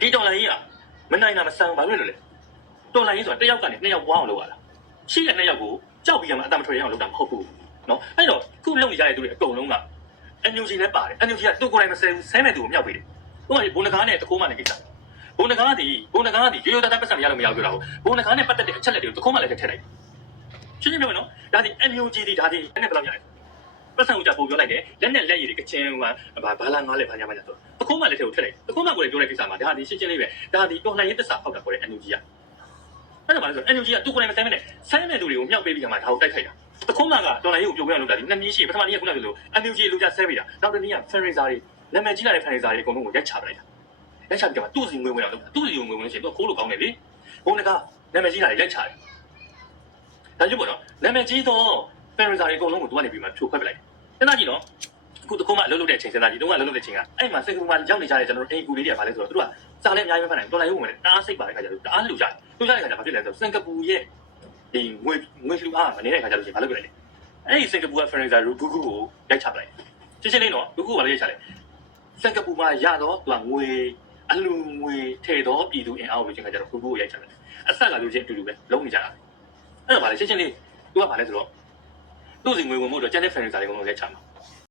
ဒီတော်လိုင်းကြီးကမနိုင်တာမဆန်ဘာလို့လဲလဲတော်လိုင်းကြီးဆိုတာတစ်ယောက်ကနေနှစ်ယောက်ပွားအောင်လုပ်ရတာရှိတဲ့နှစ်ယောက်ကိုကြောက်ပြီးမှအတမထွက်ရအောင်လုပ်တာမဟုတ်ဘူးနော်အဲ့တော့ခုလုံနေကြတဲ့သူတွေအကုန်လုံးကအန်ယူဂျီနဲ့ပါတယ်အန်ယူဂျီကသူ့ကိုယ်တိုင်မဆဲဘူးဆဲမဲ့သူကိုမြောက်ပေးတယ်ဟိုကဘုံနကားနဲ့တခိုးမှလည်းကိစ္စဘုံနကားကဒီဘုံနကားကဒီရိုးရိုးသားသားပတ်စံမရလို့မရဘူးပြောတာဟုတ်ဘုံနကားနဲ့ပတ်သက်တဲ့အချက်လက်တွေကိုတခိုးမှလည်းထည့်လိုက်ရှင်းရှင်းပြောမယ်နော်ဒါဒီအန်ယူဂျီဒီဒါဒီအဲ့နဲ့ဘယ်လောက်ရတယ် ပတ်စံကိုကြပုံပြောလိုက်တယ်လက်နဲ့လက်ရည်တွေကချင်းဟိုဘာဘာလာငါးလဲဘာညာဘာညာဆိုတခိုးမှလည်းထည့်ကိုထည့်လိုက်တခိုးမှကိုလည်းပြောတဲ့ကိစ္စမှာဒါဒီရှင်းရှင်းလေးပဲဒါဒီတော်လှန်ရေးသစ္စာဖောက်တာခေါ်တဲ့အန်ယူဂျီကအဲ့ဒါမှဆိုအန်ယူဂျီကသူ့ကိုယ်တိုင်မဆဲမဲ့နဲ့ဆဲမဲ့သူတွေကိုမြောက်ပေးပြီးကမှဒါကိုတိုက်ခိုက်တာတခိုးမှကတော်လှန်ရေးကိုပြုတ်ပြရလို့ဒါဒီနှစ်နည်းရှိပထမနည်းကခုနကပြောလို့အန်ယူဂျီလူကြဆဲပေးတာနောက်တစ်နည်းကဖန်ရီဇာတွေနာမည်ကြီးလာတဲ့ဖန်ရီဇာတွေအကုန်လုံးကိုရိုက်ချပလိုက်တာလက်ချပြမှာသူ့စီငွေဝင်အောင်လုပ်တာသူ့စီငွေဝင်လို့ရှိရင်သူကခိုးလို့ကောင်းတယ်လေဘုံတကနာမည်ကြီးတာလက်ချတယ်ဒါကြောင့်ပေါ့နော်နာမည်ကြီးတော့ဖန်ရီဇာတွေအကုန်လုံးကိုသူကနေပြီးမှဖြိုခွဲပလိုက် စဉ်းစားကြည့်နော်အခုတခုမှအလုပ်လုပ်တဲ့အချိန်စဉ်းစားကြည့်တုန်းကအလုပ်လုပ်တဲ့အချိန်ကအဲ့မှာစင်ကာပူမှာရောက်နေကြတဲ့ကျွန်တော်တို့အိမ်ကူလေးတွေကဘာလဲဆိုတော့သူတို့ကစားလဲအများကြီးပဲဖန်တယ်တော်လိုင်းရုံဝင်တယ်တအားစိတ်ပါတဲ့ခါကျတော့တအားလူကြတယ်လူကြတဲ့ခါကျဘာဖြစ်လဲဆိုတော့စင်ကာပူရဲ့ဒီငွေငွေလှူအားမနေတဲ့ခါကျလို့ရှိရင်ဘာလုပ်ကြလဲအဲ့ဒီစင်ကာပူကဖန်ရီဇာရူဂူဂူကိုရိုက်ချပလိုက်ရှင်းရှင်းလေးနော်ဂူဂူကဘာလို့ရိုက်ချလဲစင်ကာပူမှာရတော့သူကငွေအလူငွေထည့်တော့ပြည်သူအင်အားကိုလိုချင်ခါကျတော့ခုခုကိုရိုက်ချတယ်အဆက်ကလိုချင်အတူတူပဲလုံးနေကြတာအဲ့တော့ဗာလေရှင်းရှင်းလေးသူကဗာလဲဆိုတော့ သူ့စီငွေဝင်မှုတော့ကျန်တဲ့ friend စာတွေအကုန်လုံးရိုက်ချမှာ